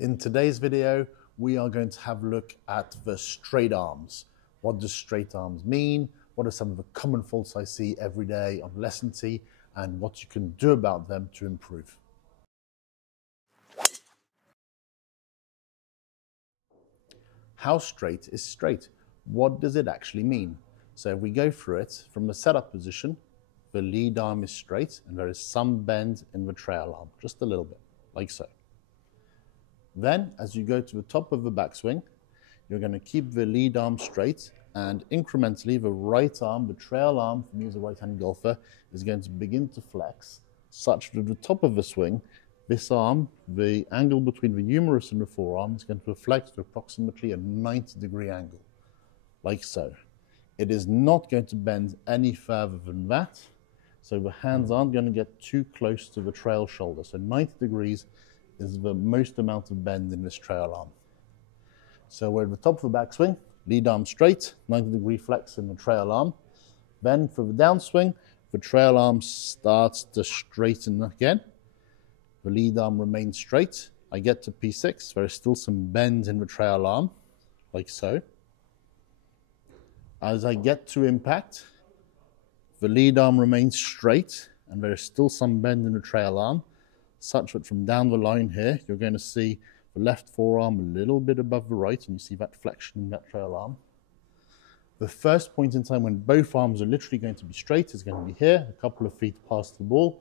In today's video, we are going to have a look at the straight arms. What does straight arms mean? What are some of the common faults I see every day on lesson tee, and what you can do about them to improve. How straight is straight? What does it actually mean? So if we go through it from the setup position, the lead arm is straight and there is some bend in the trail arm, just a little bit, like so. Then, as you go to the top of the backswing, you're going to keep the lead arm straight, and incrementally the right arm, the trail arm, for me as a right-handed golfer, is going to begin to flex, such that at the top of the swing, this arm, the angle between the humerus and the forearm, is going to flex to approximately a 90-degree angle, like so. It is not going to bend any further than that, so the hands aren't going to get too close to the trail shoulder. So 90 degrees is the most amount of bend in this trail arm. So we're at the top of the backswing, lead arm straight, 90-degree flex in the trail arm. Then for the downswing, the trail arm starts to straighten again. The lead arm remains straight. I get to P6, there is still some bend in the trail arm, like so. As I get to impact, the lead arm remains straight, and there is still some bend in the trail arm, such that from down the line here, you're going to see the left forearm a little bit above the right, and you see that flexion in that trail arm. The first point in time when both arms are literally going to be straight is going to be here, a couple of feet past the ball,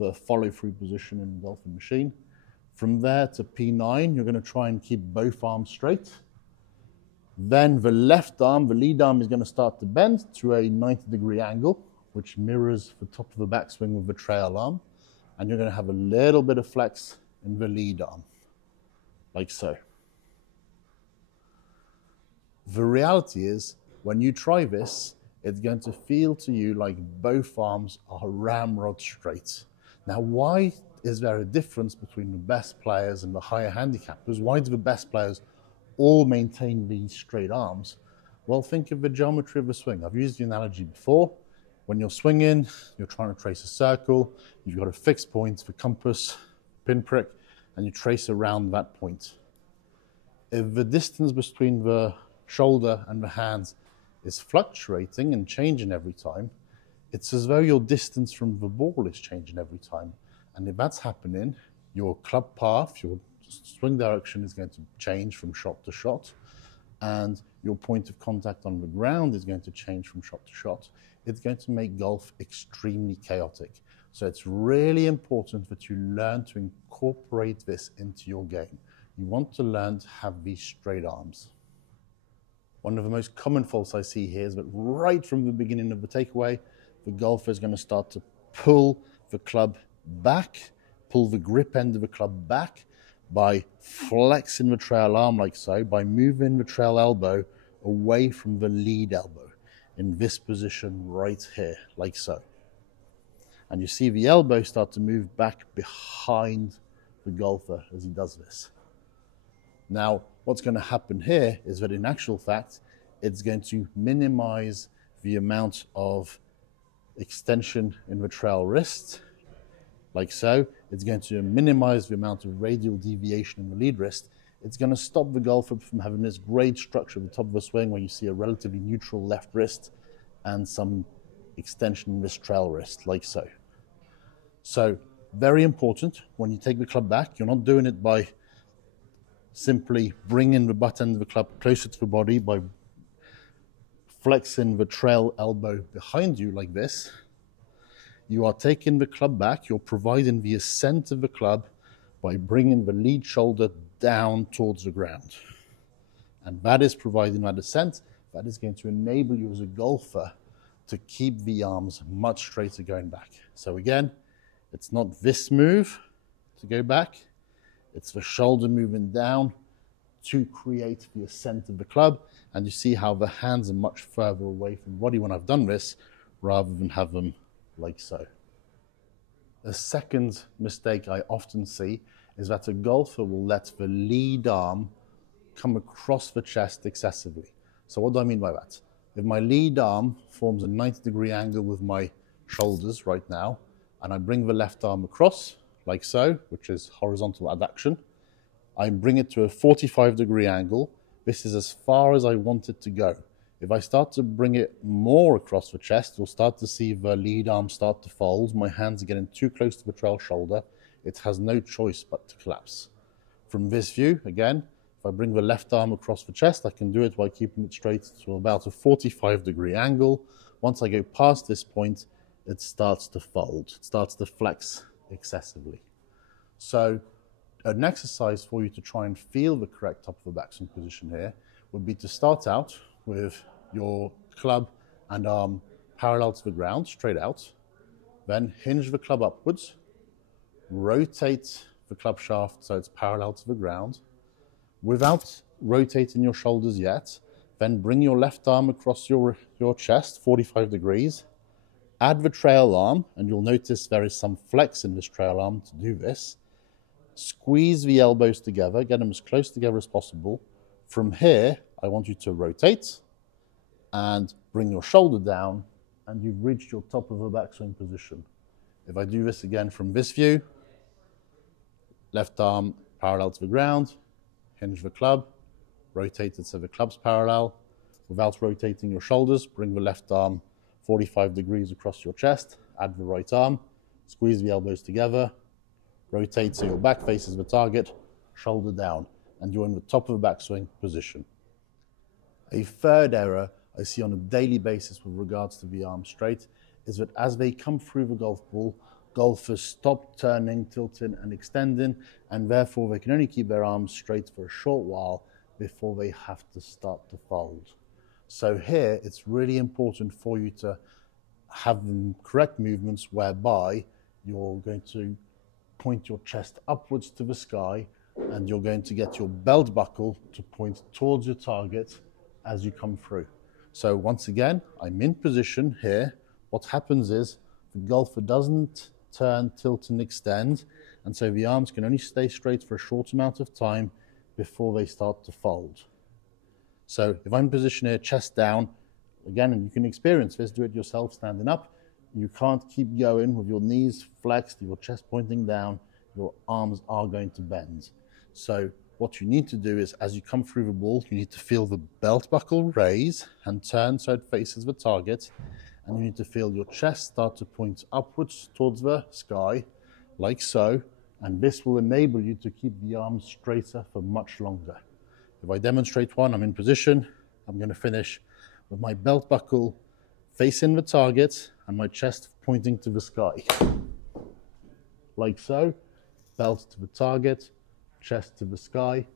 the follow-through position in the golfing machine. From there to P9, you're going to try and keep both arms straight. Then the left arm, the lead arm, is going to start to bend to a 90-degree angle, which mirrors the top of the backswing with the trail arm. And you're going to have a little bit of flex in the lead arm, like so. The reality is, when you try this, it's going to feel to you like both arms are ramrod straight. Now, why is there a difference between the best players and the higher handicappers? Why do the best players all maintain these straight arms? Well, think of the geometry of the swing. I've used the analogy before. When you're swinging, you're trying to trace a circle, you've got a fixed point, the compass, pinprick, and you trace around that point. If the distance between the shoulder and the hands is fluctuating and changing every time, it's as though your distance from the ball is changing every time. And if that's happening, your club path, your swing direction is going to change from shot to shot, and your point of contact on the ground is going to change from shot to shot. It's going to make golf extremely chaotic. So it's really important that you learn to incorporate this into your game. You want to learn to have these straight arms. One of the most common faults I see here is that right from the beginning of the takeaway, the golfer is going to start to pull the club back, pull the grip end of the club back by flexing the trail arm like so, by moving the trail elbow away from the lead elbow in this position right here, like so. And you see the elbow start to move back behind the golfer as he does this. Now, what's going to happen here is that in actual fact, it's going to minimize the amount of extension in the trail wrist, like so. It's going to minimize the amount of radial deviation in the lead wrist. It's going to stop the golfer from having this great structure at the top of the swing where you see a relatively neutral left wrist and some extension in this trail wrist, like so. So, very important, when you take the club back, you're not doing it by simply bringing the butt end of the club closer to the body, by flexing the trail elbow behind you like this. You are taking the club back, you're providing the ascent of the club by bringing the lead shoulder down towards the ground. And that is providing that ascent. That is going to enable you as a golfer to keep the arms much straighter going back. So again, it's not this move to go back, it's the shoulder moving down to create the ascent of the club. And you see how the hands are much further away from the body when I've done this, rather than have them like so. The second mistake I often see is that a golfer will let the lead arm come across the chest excessively. So what do I mean by that? If my lead arm forms a 90-degree angle with my shoulders right now, and I bring the left arm across, like so, which is horizontal adduction, I bring it to a 45-degree angle. This is as far as I want it to go. If I start to bring it more across the chest, you'll start to see the lead arm start to fold. My hands are getting too close to the trail shoulder. It has no choice but to collapse. From this view, again, if I bring the left arm across the chest, I can do it by keeping it straight to about a 45-degree angle. Once I go past this point, it starts to fold. It starts to flex excessively. So an exercise for you to try and feel the correct top of the backswing position here would be to start out with your club and arm parallel to the ground, straight out. Then hinge the club upwards, rotate the club shaft so it's parallel to the ground. Without rotating your shoulders yet, then bring your left arm across your chest, 45 degrees. Add the trail arm, and you'll notice there is some flex in this trail arm to do this. Squeeze the elbows together, get them as close together as possible. From here, I want you to rotate and bring your shoulder down, and you've reached your top of the backswing position. If I do this again from this view, left arm parallel to the ground, hinge the club, rotate it so the club's parallel. Without rotating your shoulders, bring the left arm 45 degrees across your chest, add the right arm, squeeze the elbows together, rotate so your back faces the target, shoulder down, and you're in the top of the backswing position. A third error I see on a daily basis with regards to the arm straight is that as they come through the golf ball, golfers stop turning, tilting and extending, and therefore they can only keep their arms straight for a short while before they have to start to fold. So here it's really important for you to have the correct movements whereby you're going to point your chest upwards to the sky and you're going to get your belt buckle to point towards your target as you come through. So once again, I'm in position here. What happens is the golfer doesn't turn, tilt and extend, and so the arms can only stay straight for a short amount of time before they start to fold. So if I'm in position here, chest down, again, and you can experience this, do it yourself standing up, you can't keep going with your knees flexed, your chest pointing down, your arms are going to bend. So what you need to do is, as you come through the ball, you need to feel the belt buckle raise and turn so it faces the target, and you need to feel your chest start to point upwards towards the sky, like so, and this will enable you to keep the arms straighter for much longer. If I demonstrate one, I'm in position, I'm going to finish with my belt buckle facing the target and my chest pointing to the sky. Like so, belt to the target, chest to the sky,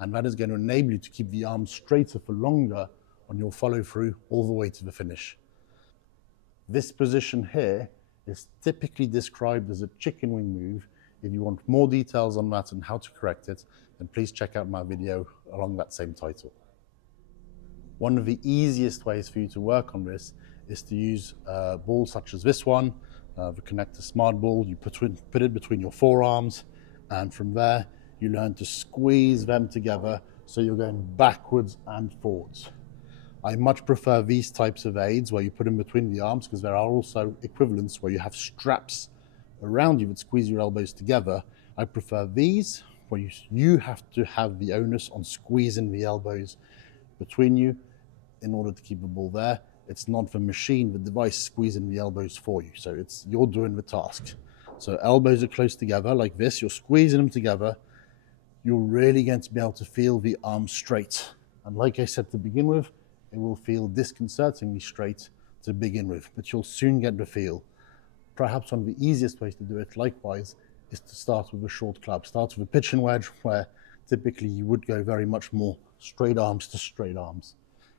and that is going to enable you to keep the arms straighter for longer on your follow through all the way to the finish. This position here is typically described as a chicken wing move. If you want more details on that and how to correct it, then please check out my video along that same title. One of the easiest ways for you to work on this is to use balls such as this one, the Connector Smart Ball. You put it between your forearms, and from there you learn to squeeze them together so you're going backwards and forwards. I much prefer these types of aids where you put them between the arms, because there are also equivalents where you have straps around you that squeeze your elbows together. I prefer these where you have to have the onus on squeezing the elbows between you in order to keep the ball there. It's not the machine, the device squeezing the elbows for you. So you're doing the task. So elbows are close together like this. You're squeezing them together. You're really going to be able to feel the arms straight. And like I said to begin with, it will feel disconcertingly straight to begin with, but you'll soon get the feel. Perhaps one of the easiest ways to do it, likewise, is to start with a short club. Start with a pitching wedge, where typically you would go very much more straight arms to straight arms.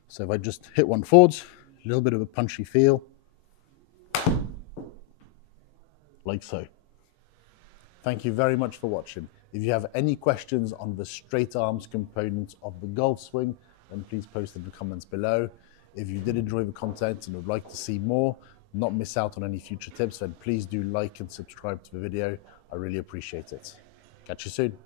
So if I just hit one forwards, a little bit of a punchy feel, like so. Thank you very much for watching. If you have any questions on the straight arms component of the golf swing, then please post in the comments below. If you did enjoy the content and would like to see more, not miss out on any future tips, then please do like and subscribe to the video. I really appreciate it. Catch you soon.